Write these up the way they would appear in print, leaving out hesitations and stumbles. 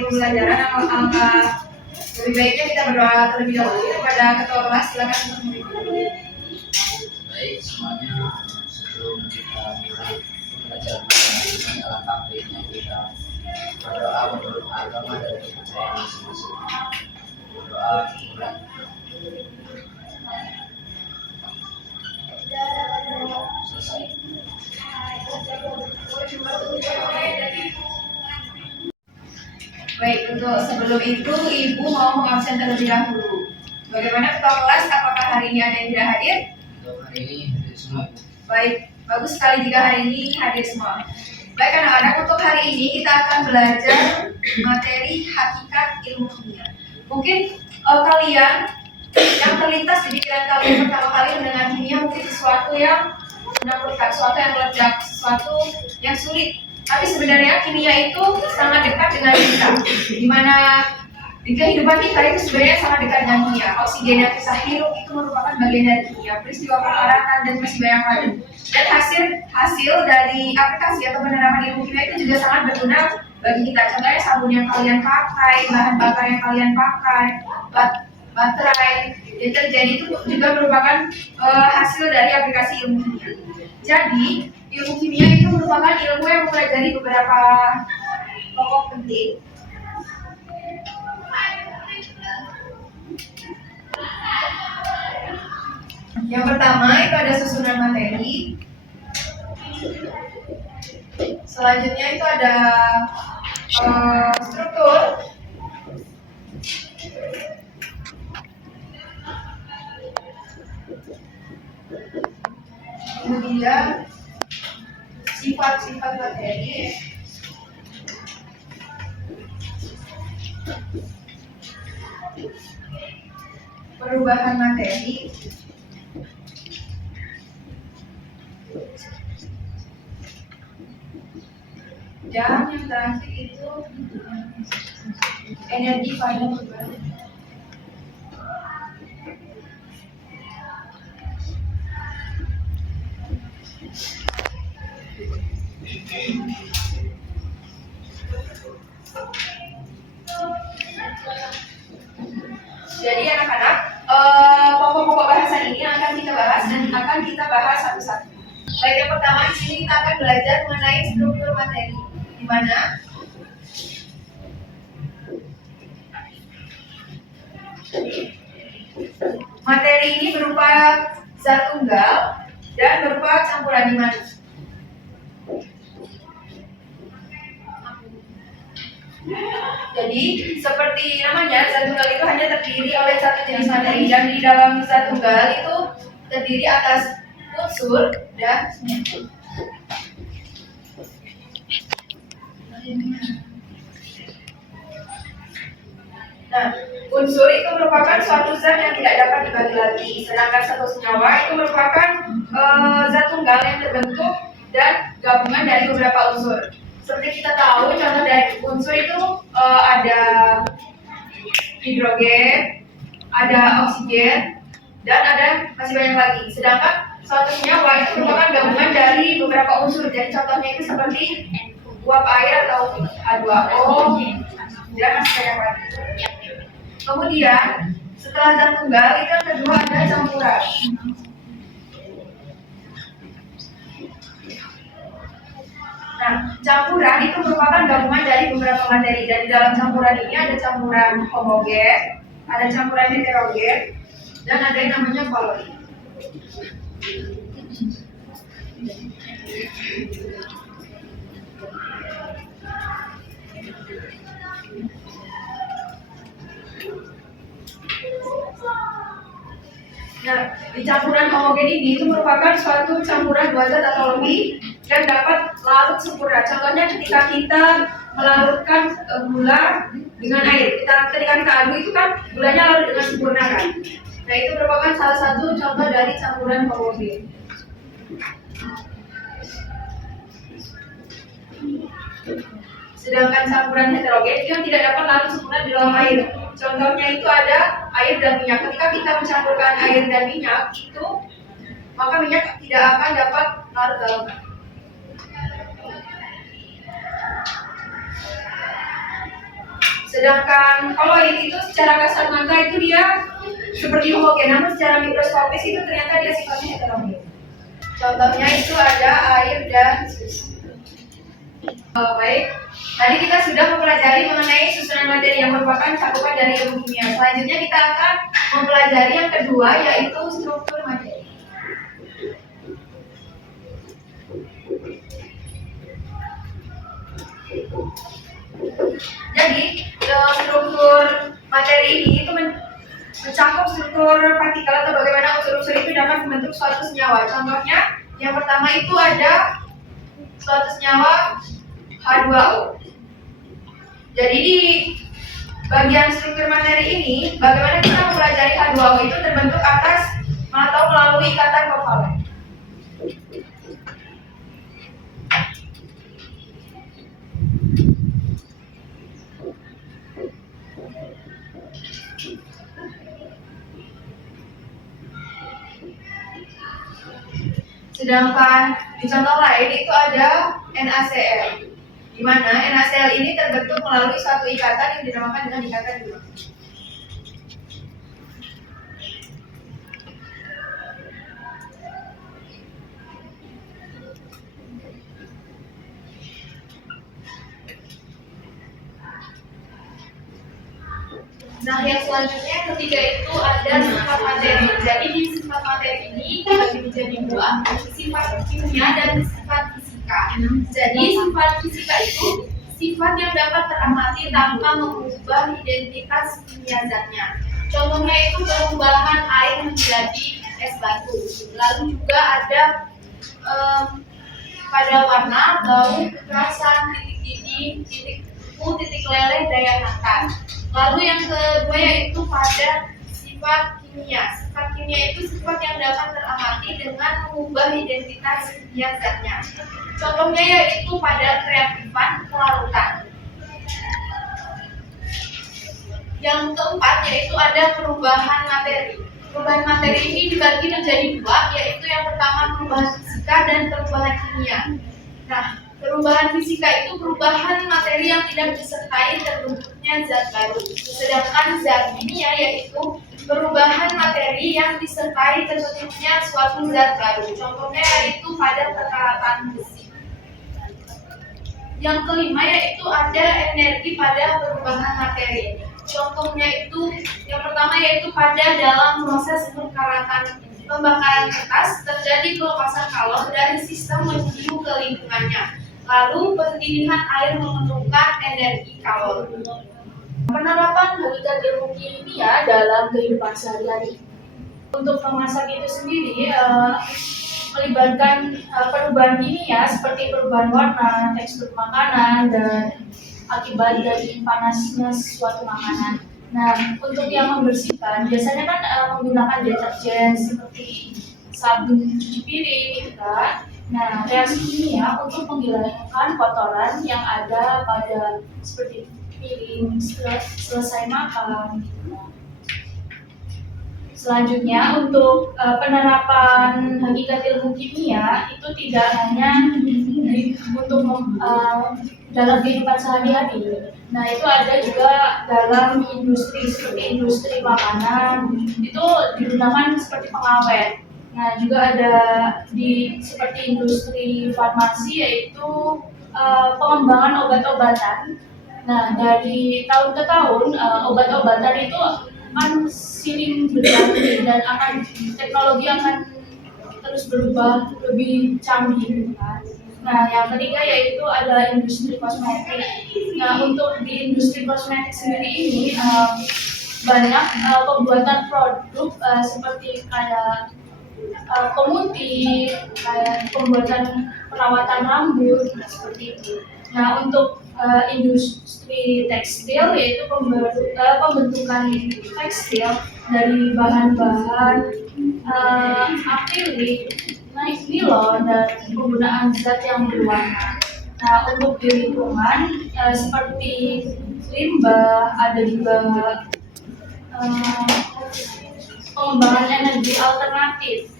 memulai pembelajaran, alangkah lebih baiknya kita berdoa terlebih dahulu kepada ketua kelas. Silakan. Baik semuanya, sebelum kita mulai pembelajaran ini, alangkah baiknya kita berdoa menurut agama dan kepercayaan masing-masing. Berdoa mulai. Selesai. Baik, untuk sebelum itu Ibu mau mengabsen terlebih dahulu. Bagaimana ketua kelas? Apakah hari ini ada yang tidak hadir? Untuk hari ini hadir semua. Baik, bagus sekali jika hari ini hadir semua. Baik anak-anak, untuk hari ini kita akan belajar materi hakikat ilmu kimia. Mungkin kalian yang terlintas di pikiran kalian pertama kali mendengar kimia mungkin sesuatu yang menakutkan, sesuatu yang meledak, sesuatu yang sulit. Tapi sebenarnya kimia itu sangat dekat dengan kita, dimana di kehidupan kita itu sebenarnya sangat dekat dengan kimia. Oksigen yang kita hirup itu merupakan bagian dari kimia, peristiwa pergerakan dan masih banyak lagi. Dan hasil dari aplikasi atau penerapan ilmu kimia itu juga sangat berguna bagi kita. Contohnya sabun yang kalian pakai, bahan bakar yang kalian pakai, baterai, deterjen itu juga merupakan hasil dari aplikasi ilmu kimia. Jadi ilmu kimia itu merupakan ilmu yang mempelajari beberapa pokok penting. Yang pertama itu ada susunan materi. Selanjutnya itu ada struktur. Kemudian sifat-sifat materi. Perubahan materi. Dan yang terakhir itu energi pada perubahan. Jadi anak-anak, pokok-pokok bahasan ini akan kita bahas dan akan kita bahas satu-satu. Baik, yang pertama di sini kita akan belajar mengenai struktur materi, di mana materi ini berupa zat tunggal dan berupa campuran di mana. Jadi seperti namanya, zat tunggal itu hanya terdiri oleh satu jenis materi, dan di dalam zat tunggal itu terdiri atas unsur dan penyebab. Nah, unsur itu merupakan suatu zat yang tidak dapat dibagi lagi, sedangkan satu senyawa itu merupakan zat tunggal yang terbentuk dan gabungan dari beberapa unsur. Seperti kita tahu, contoh dari unsur itu ada hidrogen, ada oksigen, dan ada masih banyak lagi. Sedangkan suatu senyawa itu merupakan gabungan dari beberapa unsur. Jadi contohnya itu seperti uap air atau H2O, dan masih banyak lagi. Kemudian setelah zat tunggal itu yang kedua ada campuran. Nah, campuran itu merupakan gabungan dari beberapa materi. Dan di dalam campuran ini ada campuran homogen, ada campuran heterogen, dan ada yang namanya koloid. Nah, di campuran homogen ini itu merupakan suatu campuran dua zat atau lebih yang dapat larut sempurna. Contohnya ketika kita melarutkan gula dengan air, ketika kita aduk itu kan gulanya larut dengan sempurna kan. Nah, itu merupakan salah satu contoh dari campuran homogen. Sedangkan campuran heterogen itu yang tidak dapat larut sempurna di dalam air. Contohnya itu ada air dan minyak. Ketika kita mencampurkan air dan minyak itu, maka minyak tidak akan dapat larut dalam air. Sedangkan koloid itu secara kasat mata itu dia seperti homogen, namun secara mikroskopis itu ternyata dia sifatnya heterogen. Contohnya itu ada air dan susu. Baik, tadi kita sudah mempelajari mengenai susunan materi yang merupakan cakupan dari ilmu kimia. Selanjutnya kita akan mempelajari yang kedua, yaitu struktur materi. Jadi, struktur materi ini itu mencakup struktur partikel atau bagaimana unsur-unsur itu dapat membentuk suatu senyawa. Contohnya, yang pertama itu ada suatu senyawa H2O. Jadi di bagian struktur materi ini, bagaimana kita mempelajari H2O itu terbentuk atas atau melalui ikatan kovalen. Sedangkan di contoh lain itu ada NaCl, di mana NaCl ini terbentuk melalui suatu ikatan yang dinamakan dengan ikatan dua. Nah, yang selanjutnya ketiga itu ada sifat materi. Jadi di sifat materi ini dibagi menjadi dua, sifat kimia dan sifat fisika. Jadi sifat fisika itu sifat yang dapat teramati tanpa mengubah identitas kimia zatnya. Contohnya itu perubahan air menjadi es batu. Lalu juga ada pada warna, bau, kekerasan, titik didih, titik kuku, titik leleh, daya tahan. Lalu yang kedua yaitu pada sifat kimia. Sifat kimia itu sifat yang dapat teramati dengan mengubah identitas kimia zatnya. Contohnya yaitu pada reaktifan, pelarutan. Yang keempat yaitu ada perubahan materi. Perubahan materi ini dibagi menjadi dua, yaitu yang pertama perubahan fisika dan perubahan kimia. Nah, perubahan fisika itu perubahan materi yang tidak disertai terbentuknya zat baru. Sedangkan zat kimia yaitu perubahan materi yang disertai terbentuknya suatu zat baru. Contohnya yaitu pada perkalatan besi. Yang kelima yaitu ada energi pada perubahan materi. Contohnya itu yang pertama yaitu pada dalam proses pembakaran kertas terjadi pelepasan kalor dari sistem menuju ke lingkungannya. Lalu pendinginan air memerlukan energi kalor. Penerapan hakikat ilmu kimia dalam kehidupan sehari-hari. Untuk memasak itu sendiri melibatkan perubahan kimia seperti perubahan warna, tekstur makanan, dan akibat dari panasnya suatu makanan. Nah, untuk yang membersihkan biasanya kan menggunakan deterjen seperti sabun cuci piring, gitu kan. Nah, reaksi kimia untuk menghilangkan kotoran yang ada pada seperti piring selesai makan. Selanjutnya untuk penerapan hakikat ilmu kimia itu tidak hanya untuk dalam kehidupan sehari-hari. Nah, itu ada juga dalam industri seperti industri makanan, itu digunakan seperti pengawet. Nah, juga ada di seperti industri farmasi yaitu pengembangan obat-obatan. Nah, dari tahun ke tahun obat-obatan itu akan silih berganti dan teknologi akan terus berubah lebih canggih, kan? Nah, yang ketiga yaitu adalah industri kosmetik. Nah, untuk di industri kosmetik sendiri ini banyak pembuatan produk seperti kayak pemutih, kayak pembuatan perawatan rambut, seperti itu. Nah, untuk industri tekstil yaitu pembentukan tekstil dari bahan-bahan akrilik, nilon, dan penggunaan zat yang berwarna. Nah, untuk di lingkungan seperti limbah, ada juga pengembangan energi alternatif.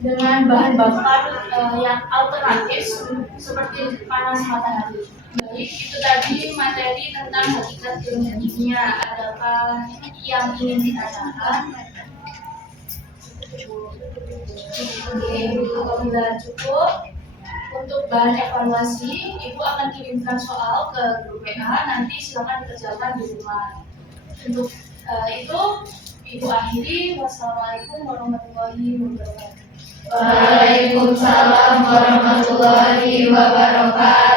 dengan bahan bakar yang alternatif seperti panas matahari. Baik, itu tadi materi tentang hakikat ilmu kimia. Adakah yang ingin ditanyakan? Oke, apabila cukup untuk bahan evaluasi, Ibu akan kirimkan soal ke grup WA. Nanti silakan dikerjakan di rumah. Untuk itu, Ibu akhiri. Wassalamualaikum warahmatullahi wabarakatuh. Waalaikumsalam warahmatullahi wabarakatuh.